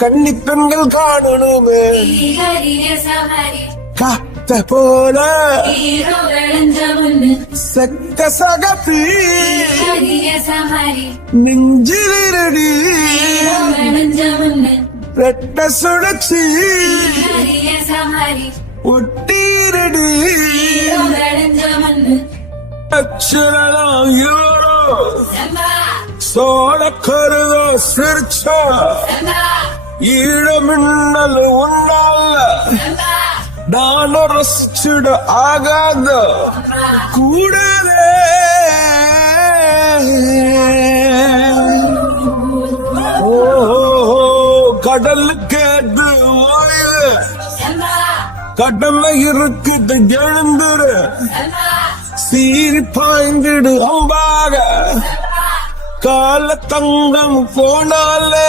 கன்னி பெண்கள் காணணுமே காத்த போல செக்க சகப்பி நெஞ்சிலிரடி ரெட்ட சுழற்சி ஒட்டீரடி அச்சலாம் சோழ கருதோ சிரிச்சா ஈழமின்னல் உன்னால நான் ரசிச்சுட ஆகாத கூடவே ஓ கடலுக்கு எது ஓயுது கடமை இருக்குது எழுந்துரு சீறி பாய்ந்திடு அம்பாக கால தங்கம் போனாலே